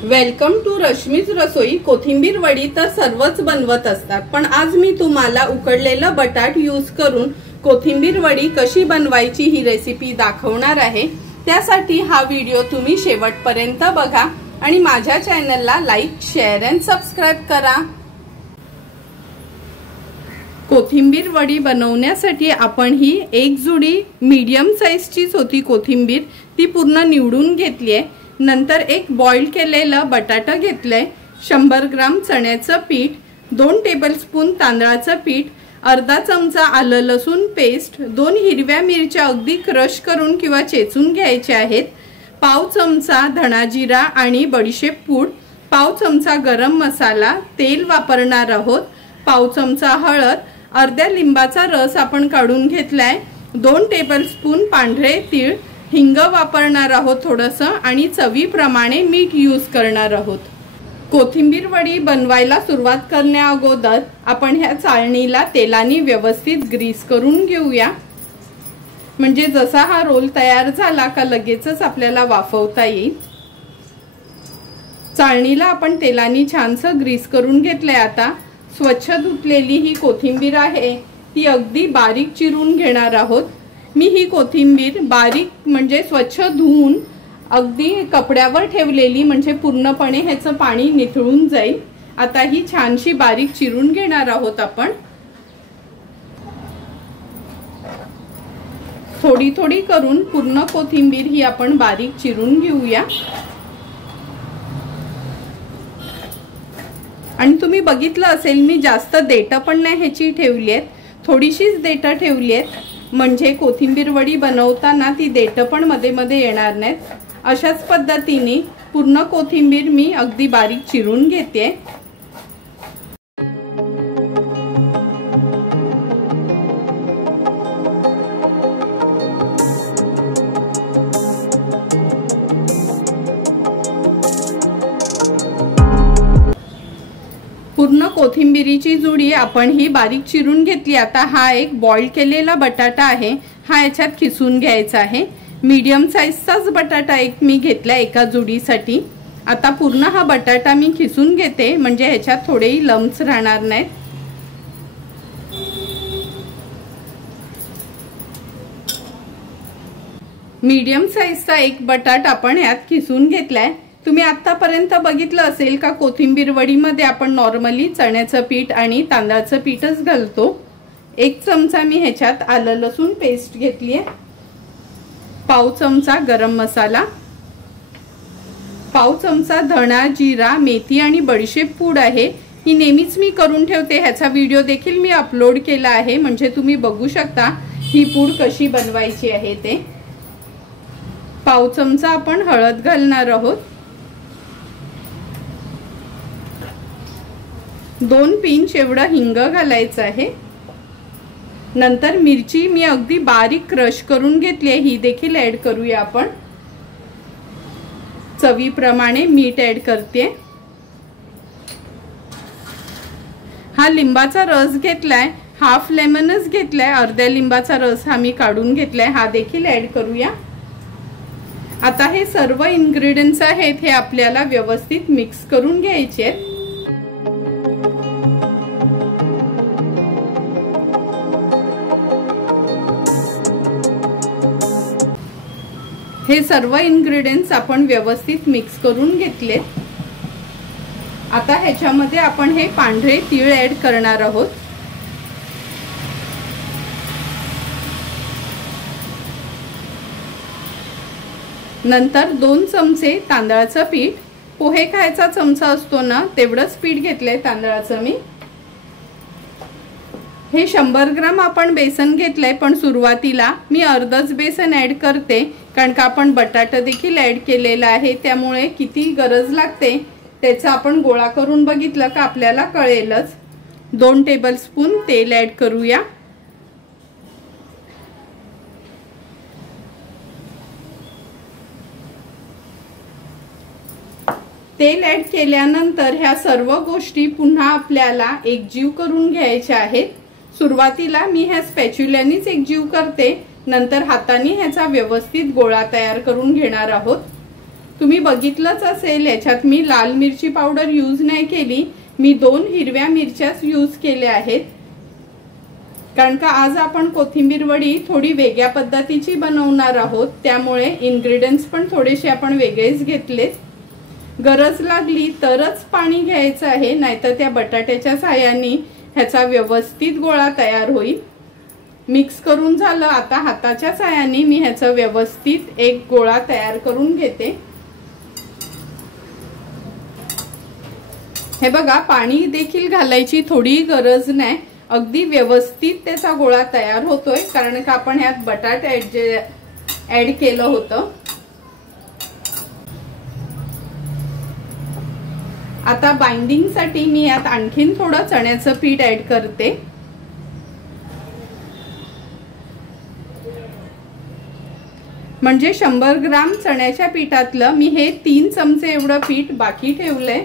Welcome to Rashmi's रसोई। कोथिंबीर वडी तर सर्वच बनवत असतात, पण आज मी तुम्हाला उकडलेलं बटाट यूज करून कोथिंबीर वडी कशी बनवायची ही रेसिपी दाखवणार आहे। त्यासाठी हा व्हिडिओ तुम्ही शेवटपर्यंत बघा आणि माझ्या चॅनलला लाईक, शेअर अँड सबस्क्राइब करा। कोथिंबीर वडी बनवण्यासाठी आपण ही एक जुडी मीडियम साइजचीच होती कोथिंबीर, ती पूर्ण निवडून घेतली आहे। नंतर एक बॉईल केलेला बटाटा घेतलाय, 100 ग्राम चण्याचं पीठ, 2 टेबलस्पून तांदळाचं पीठ, अर्धा चमचा आलं लसूण पेस्ट, 2 हिरव्या मिरच्या अगदी क्रश करून किंवा चेचून घ्यायच्या आहेत, पाव चमचा धणा जिरा आणि बडीशेप पूड, पाव चमचा गरम मसाला, तेल वापरणार आहोत, पाव चमचा हळद, अर्ध्या लिंबाचा रस आपण काढून घेतलाय, 2 टेबलस्पून पांढरे तीळ, हिंग वापरणार आहोत थोडंसं आणि चवीप्रमाणे मीठ यूज करणार आहोत। कोथिंबीर वडी बनवायला सुरुवात करण्या अगोदर आपण ह्या चाळणीला तेलाने व्यवस्थित ग्रीस करून घेऊया, म्हणजे जसा हा रोल तयार झाला का लगेचच आपल्याला वाफवता येईल। चाळणीला आपण तेलाने छानसं ग्रीस करून घेतलंय। आता स्वच्छ धुतलेली ही कोथिंबीर आहे ती अगदी बारीक चिरून घेणार आहोत। मी ही कोथिंबीर बारीक म्हणजे स्वच्छ धुवून अगदी कपड्यावर ठेवलेली, म्हणजे पूर्णपणे ह्याचं पाणी निथळून जाईल। आता ही छानशी बारीक चिरून घेणार आहोत आपण। थोडी थोडी करून पूर्ण कोथिंबीर ही आपण बारीक चिरून घेऊया। आणि तुम्ही बघितलं असेल मी जास्त देठं पण नाही ह्याची ठेवली आहेत, थोडीशीच देठं ठेवली आहेत, म्हणजे कोथिंबीर वडी बनवताना ती देठं पण मध्ये मध्ये येणार नाहीत। अशाच पद्धतीने पूर्ण कोथिंबीर मी अगदी बारीक चिरून घेते। पूर्ण कोथिंबीरीची जुडी आपण ही बारीक चिरून घेतली। आता हा एक बॉईल केलेला बटाटा आहे, हा याच्यात खिसून घ्यायचा आहे। मीडियम साइजचाच बटाटा एक मी घेतला एका जुडीसाठी। आता पूर्ण हा बटाटा मी खिसून घेते, म्हणजे ह्याच्यात थोडेही लम्प्स राहणार नाहीत। मीडियम साइजचा एक बटाटा आपण यात खिसून घेतलाय। तुम्ही आतापर्यंत बघितलं असेल का कोथिंबीर वडीमध्ये आपण नॉर्मली चण्याचं पीठ आणि तांदळाचं पीठच घालतो। 1 चमचा मी ह्याच्यात आलं लसूण पेस्ट घेतली आहे, पाव चमचा गरम मसाला, पाव चमचा धणा जिरा मेथी आणि बडीशेप पूड आहे। ही नेहमीच मी करून ठेवते, ह्याचा व्हिडिओ देखील मी अपलोड केला आहे, म्हणजे तुम्ही बघू शकता ही पूड कशी बनवायची आहे ते। पाव चमचा आपण हळद घालणार आहोत, 2 पिंच एवढा हिंग घालायचं आहे। नंतर मिरची मी अगदी बारीक क्रश करून घेतली आहे, ही देखील ऍड करूया आपण। चवीप्रमाणे मीठ ऍड करते। हा लिंबाचा रस घेतलाय, हाफ लेमनच घेतलाय, अर्ध्या लिंबाचा रस हा मी काढून घेतलाय, हा देखील ऍड करूया। आता हे सर्व इन्ग्रेडियंट्स आहेत हे आपल्याला व्यवस्थित मिक्स करून घ्यायचे आहेत। हे सर्व इन्ग्रेडियंट्स आपण व्यवस्थित मिक्स करून घेतलेत। आता ह्याच्यामध्ये आपण हे पांढरे तीळ ऍड करणार आहोत। नंतर 2 चमचे तांदळाचं पीठ, पोहे खायचा चमचा असतो ना तेवढंच पीठ घेतलंय तांदळाचं मी। हे 100 ग्राम आपण बेसन घेतलंय, पण सुरुवातीला मी अर्धच बेसन ऍड करते, कारण का आपण बटाटा देखील ऍड केलेला आहे, त्यामुळे किती गरज लागते त्याचा आपण गोळा करून बघितलं का आपल्याला कळेलच। 2 टेबलस्पून तेल ऍड करूया। तेल ऍड केल्यानंतर ह्या सर्व गोष्टी पुन्हा आपल्याला एकजीव करून घ्यायच्या आहेत। सुरुवातीला मी ह्या स्पॅच्युलानीच एकजीव करते, नंतर हाताने ह्याचा व्यवस्थित गोळा तयार करून घेणार आहोत। तुम्ही बघितलंच असेल, याच्यात मी लाल मिरची पावडर यूज नाही केली, मी 2 हिरव्या मिरच्याच यूज केल्या आहेत, कारण का आज आपण कोथिंबीर वडी थोडी वेगळ्या पद्धतीची बनवणार आहोत, त्यामुळे इन्ग्रेडियंट्स पण थोडेसे आपण वेगळेच घेतलेत। गरज लागली तरच पाणी घ्यायचं आहे, नाहीतर त्या बटाट्याच्या साहाय्याने ह्याचा व्यवस्थित गोळा तयार होईल। मिक्स करून झालं, आता हाताच्या साहाय्याने मी ह्याचा व्यवस्थित एक गोळा तयार करून घेते। हे बघा, पाणी देखील घालायची थोडी गरज नाही, अगदी व्यवस्थित त्याचा गोळा तयार होतोय, कारण का आपण ह्यात बटाटे ऍड केलं होतं। आता बाइंडिंग साठी मी यात आणखीन थोडं चण्याचं पीठ ऍड करते। म्हणजे 100 ग्राम चण्याच्या पीठातलं मी हे 3 चमचे एवढं पीठ बाकी ठेवलंय।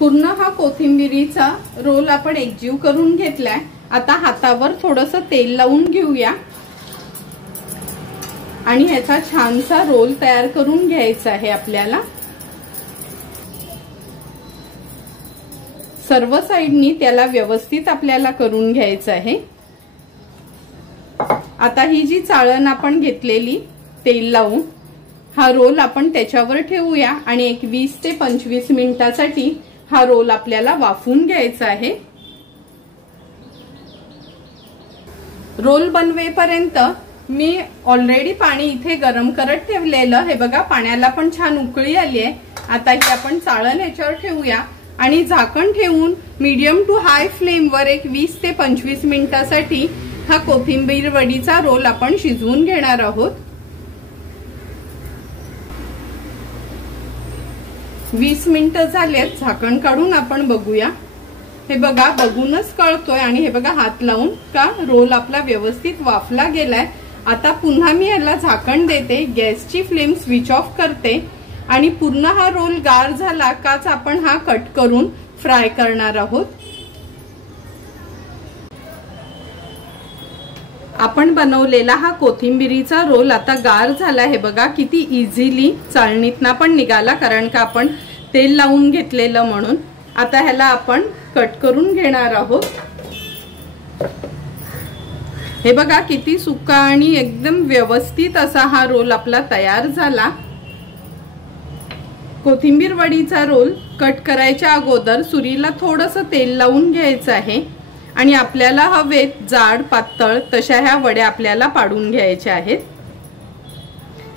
पूर्ण हा कोथिंबिरीचा रोल आपण एकजीव करून घेतलाय। आता हातावर थोडंसं तेल लावून घेऊया आणि ह्याचा छानसा रोल तयार करून घ्यायचा आहे आपल्याला। सर्व साइडनी त्याला व्यवस्थित आपल्याला करून घ्यायचं आहे। आता ही जी चाळण आपण घेतलेली तेल लावून, हा रोल आपण त्याच्यावर ठेवूया आणि एक 20 ते 25 मिनिटांसाठी हा रोल आपल्याला वाफवून घ्यायचा आहे। रोल बनवेपर्यंत मी ऑलरेडी पाणी इथे गरम करत ठेवलेलं, हे बघा पाण्याला पण छान उकळी आली आहे। आता ही आपण चाळण याच्यावर ठेवूया आणि झाकण ठेवून मीडियम टू हाय फ्लेम वर एक 20 ते 25 मिनिटांसाठी हा कोथिंबीर वडीचा रोल आपण शिजवून घेणार आहोत। 20 मिनिटं झालेत, झाकण काढून आपण बघूया। हे बघा, बघूनच कळतोय आणि हे बघा हात लावून का रोल आपला व्यवस्थित वाफला गेलाय। आता पुन्हा मी याला झाकण देते, गॅसची फ्लेम स्विच ऑफ करते आणि पूर्ण हा रोल गार झाला काच आपण हा कट करून फ्राय करणार आहोत। आपण बनवलेला हा कोथिंबीरीचा रोल आता गार झाला। हे बघा किती इझिली चाळणीतनं पण निघाला, कारण का आपण तेल लावून घेतलेलं म्हणून। आता ह्याला आपण कट करून घेणार आहोत। हे बघा किती सुका आणि एकदम व्यवस्थित असा हा रोल आपला तयार झाला। कोथिंबीर वडीचा रोल कट करायच्या अगोदर सुरीला थोडंसं तेल लावून घ्यायचं आहे आणि आपल्याला हवेत जाड पातळ तशा ह्या वड्या आपल्याला पाडून घ्यायच्या आहेत।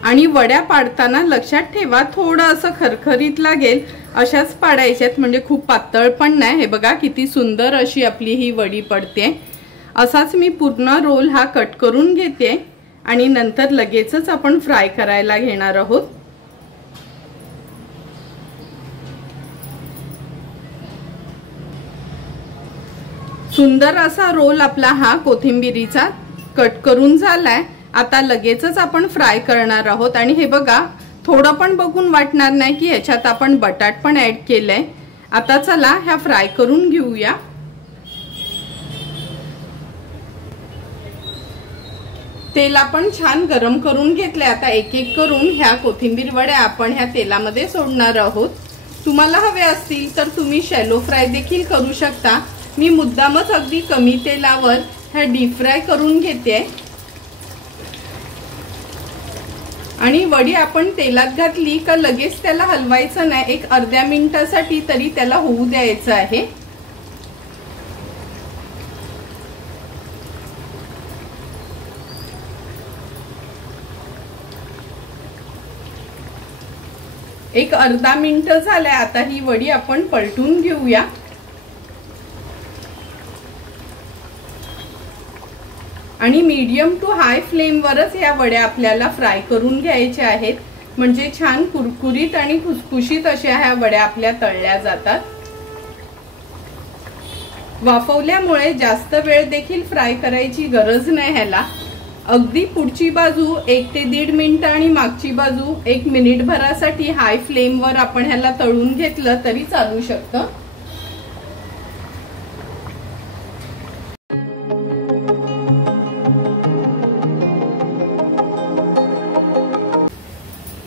आणि वड्या पाडताना लक्षात ठेवा, थोडं असं खरखरीत लागेल अशाच पाडायच्यात, म्हणजे खूप पातळ पण नाही। हे बघा किती सुंदर अशी आपली ही वडी पडते। असाच मी पूर्ण रोल हा कट करून घेते आणि नंतर लगेचच आपण फ्राय करायला घेणार आहोत। सुंदर असा रोल आपला हा कोथिंबीरीचा कट करून झालाय। आता लगेचच आपण फ्राय करणार आहोत आणि हे बघा थोडं पण बघून वाटणार नाही की ह्याच्यात आपण बटाट पण ऍड केलंय। आता चला ह्या फ्राय करून घेऊया। तेल आपण छान गरम करून घेतले। आता एक एक करून ह्या कोथिंबीर वड्या आपण ह्या तेलामध्ये सोडणार आहोत। तुम्हाला हवे असतील तर तुम्ही शॅलो फ्राय देखील करू शकता। मी मुद्दामच अगदी कमी तेलावर ह्या डीप फ्राय करून घेते आणि वडी आपण तेलात घातली का लगेच त्याला हलवायचं नाही, एक अर्ध्या मिनिटासाठी तरी त्याला होऊ द्यायचं आहे। एक अर्धा मिनिट झालाय। आता ही वडी आपण पलटून घेऊया आणि मीडियम टू हाय फ्लेम वरच या वड्या आपल्याला फ्राय करून घ्यायच्या आहेत, म्हणजे छान कुरकुरीत आणि खुसखुशीत अशा ह्या वड्या आपल्या तळल्या जातात। वाफवल्यामुळे जास्त वेळ देखील फ्राय करायची गरज नाही ह्याला। अगदी पुढची बाजू 1 ते 1.5 मिनिट आणि मागची बाजू 1 मिनिटभरासाठी हाय फ्लेमवर आपण ह्याला तळून घेतलं तरी चालू शकतं।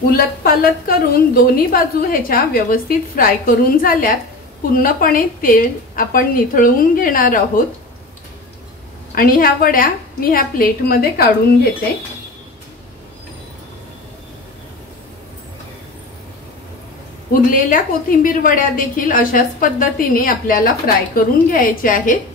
उलटपालट करून दोन्ही बाजू ह्याच्या व्यवस्थित फ्राय करून झाल्यात। पूर्णपणे तेल आपण निथळून घेणार आहोत आणि ह्या वड्या मी ह्या प्लेटमध्ये काढून घेते। उरलेल्या कोथिंबीर वड्या देखील अशाच पद्धतीने आपल्याला फ्राय करून घ्यायच्या आहेत।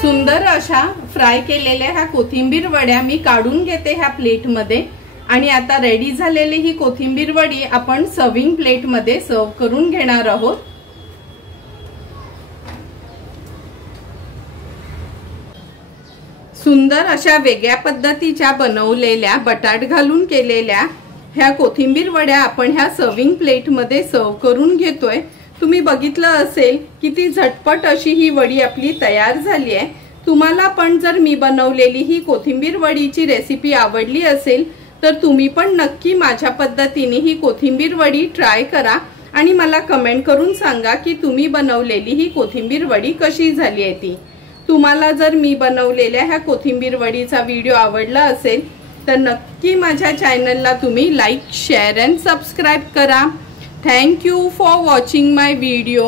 सुंदर अशा फ्राय केलेल्या ह्या कोथिंबीर वड्या मी काढून घेते ह्या प्लेटमध्ये आणि आता रेडी झालेली ही कोथिंबीर वडी आपण सर्विंग प्लेटमध्ये सर्व करून घेणार आहोत। सुंदर अशा वेगळ्या पद्धतीच्या बनवलेल्या बटाट घालून केलेल्या ह्या कोथिंबीर वड्या आपण ह्या सर्विंग प्लेटमध्ये सर्व करून घेतोय। तुम्ही बघितलं असेल किती झटपट अशी ही वडी आपली तयार झाली आहे। तुम्हाला पण जर मी बनवलेली ही कोथिंबीर वडीची रेसिपी आवडली असेल तर तुम्ही पण नक्की माझ्या पद्धतीने ही कोथिंबीर वडी ट्राय करा आणि मला कमेंट करून सांगा की तुम्ही बनवलेली ही कोथिंबीर वडी कशी झाली आहे ती। तुम्हाला जर मी बनवलेल्या ह्या कोथिंबीर वडीचा व्हिडिओ आवडला असेल तर नक्की माझ्या चॅनलला तुम्ही लाईक, शेअर अँड सबस्क्राइब करा। Thank you for watching my video.